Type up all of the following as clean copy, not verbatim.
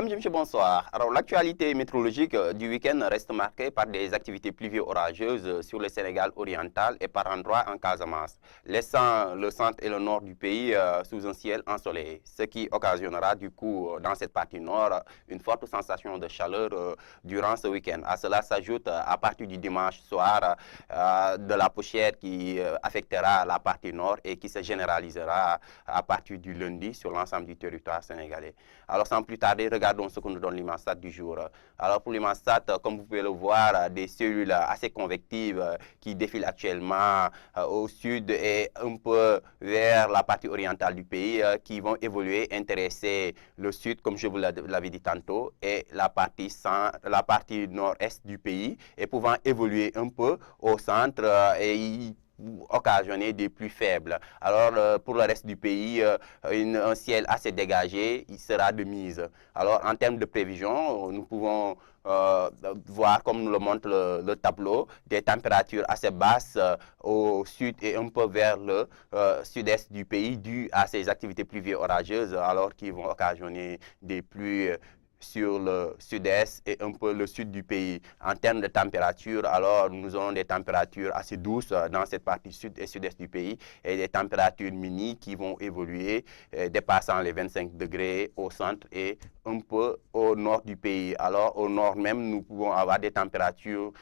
Monsieur, bonsoir. Alors, l'actualité météorologique du week-end reste marquée par des activités pluvio-orageuses sur le Sénégal oriental et par endroits en Casamance, laissant le centre et le nord du pays sous un ciel ensoleillé, ce qui occasionnera du coup dans cette partie nord une forte sensation de chaleur durant ce week-end. À cela s'ajoute à partir du dimanche soir de la poussière qui affectera la partie nord et qui se généralisera à partir du lundi sur l'ensemble du territoire sénégalais. Alors, sans plus tarder, regardons ce que nous donne l'Imanstat du jour. Alors, pour l'Imanstat, comme vous pouvez le voir, des cellules assez convectives qui défilent actuellement au sud et un peu vers la partie orientale du pays qui vont évoluer, intéresser le sud, comme je vous l'avais dit tantôt, et la partie nord-est du pays et pouvant évoluer un peu au centre et occasionner des pluies faibles. Alors, pour le reste du pays, un ciel assez dégagé, il sera de mise. Alors, en termes de prévision, nous pouvons voir, comme nous le montre le tableau, des températures assez basses au sud et un peu vers le sud-est du pays, dues à ces activités pluvio-orageuses, alors qui vont occasionner des pluies sur le sud-est et un peu le sud du pays. En termes de température, alors nous aurons des températures assez douces dans cette partie sud et sud-est du pays et des températures mini qui vont évoluer dépassant les 25 degrés au centre et un peu au nord du pays. Alors au nord même, nous pouvons avoir des températures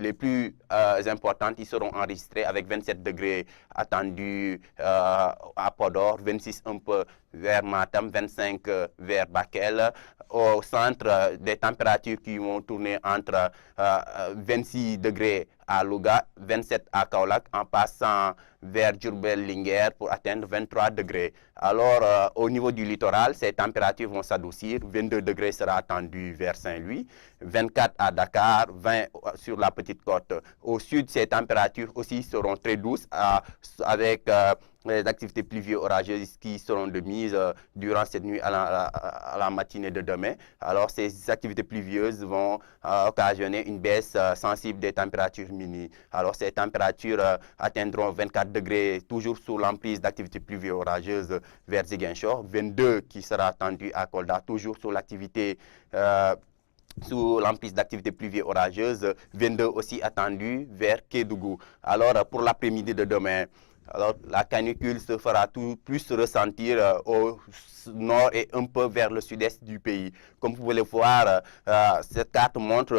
les plus importantes qui seront enregistrées avec 27 degrés attendus à Podor, 26 un peu vers Matam, 25 vers Bakel. Au centre, des températures qui vont tourner entre 26 degrés à Louga, 27 à Kaolack, en passant vers Diourbel, Linguère pour atteindre 23 degrés. Alors, au niveau du littoral, ces températures vont s'adoucir. 22 degrés sera attendu vers Saint-Louis, 24 à Dakar, 20 sur la Petite Côte. Au sud, ces températures aussi seront très douces avec les activités pluvio-orageuses qui seront de mise durant cette nuit à la matinée de demain. Alors, ces activités pluvieuses vont occasionner une baisse sensible des températures mini. Alors, ces températures atteindront 24 degrés, toujours sous l'emprise d'activités pluvio-orageuses vers Ziguinchor, 22 qui sera attendu à Kolda, toujours sous l'activité sous l'emprise d'activités pluvio-orageuses, 22 aussi attendu vers Kédougou. Alors, pour l'après-midi de demain, alors, la canicule se fera plus ressentir au nord et un peu vers le sud-est du pays. Comme vous pouvez le voir, cette carte montre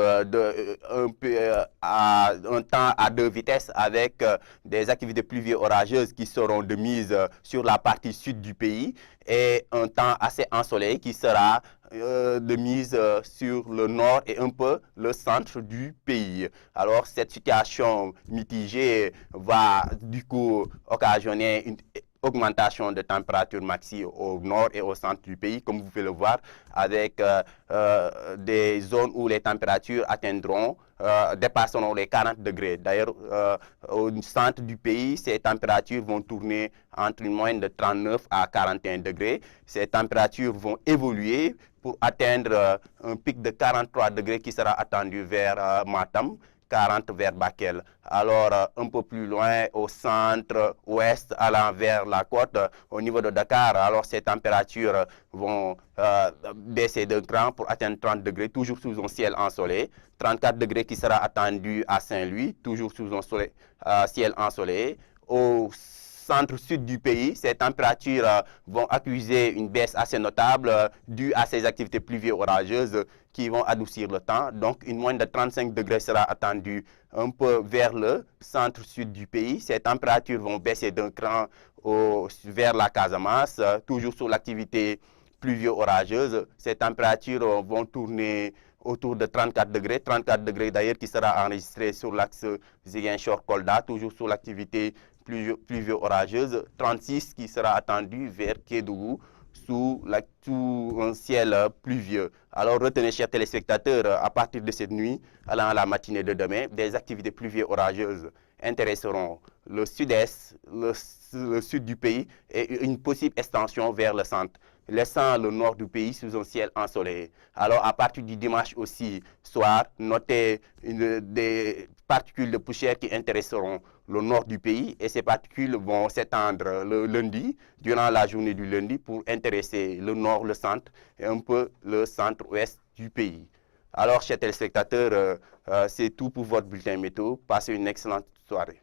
un temps à deux vitesses avec des activités pluvio-orageuses qui seront de mise sur la partie sud du pays et un temps assez ensoleillé qui sera de mise sur le nord et un peu le centre du pays. Alors, cette situation mitigée va du coup occasionner une augmentation de température maxi au nord et au centre du pays, comme vous pouvez le voir, avec des zones où les températures dépasseront les 40 degrés. D'ailleurs, au centre du pays, ces températures vont tourner entre une moyenne de 39 à 41 degrés. Ces températures vont évoluer pour atteindre un pic de 43 degrés qui sera attendu vers Matam, 40 vers Bakel. Alors, un peu plus loin, au centre-ouest, allant vers la côte, au niveau de Dakar, alors ces températures vont baisser d'un cran pour atteindre 30 degrés, toujours sous un ciel ensoleillé. 34 degrés qui sera attendu à Saint-Louis, toujours sous un ciel ensoleillé. Au centre-sud du pays, ces températures vont accuser une baisse assez notable due à ces activités pluvio-orageuses qui vont adoucir le temps. Donc, une moyenne de 35 degrés sera attendue un peu vers le centre-sud du pays. Ces températures vont baisser d'un cran vers la Casamance, toujours sous l'activité pluvio-orageuse. Ces températures vont tourner autour de 34 degrés d'ailleurs qui sera enregistré sur l'axe Ziguinchor-Kolda, toujours sous l'activité pluvio-orageuse, 36 qui sera attendu vers Kédougou sous un ciel pluvieux. Alors retenez, chers téléspectateurs, à partir de cette nuit, allant à la matinée de demain, des activités pluvio-orageuses intéresseront le sud-est, le sud du pays et une possible extension vers le centre. laissant le nord du pays sous un ciel ensoleillé. Alors, à partir du dimanche aussi, soir, notez des particules de poussière qui intéresseront le nord du pays et ces particules vont s'étendre le lundi, durant la journée du lundi, pour intéresser le nord, le centre et un peu le centre-ouest du pays. Alors, chers téléspectateurs, c'est tout pour votre bulletin météo. Passez une excellente soirée.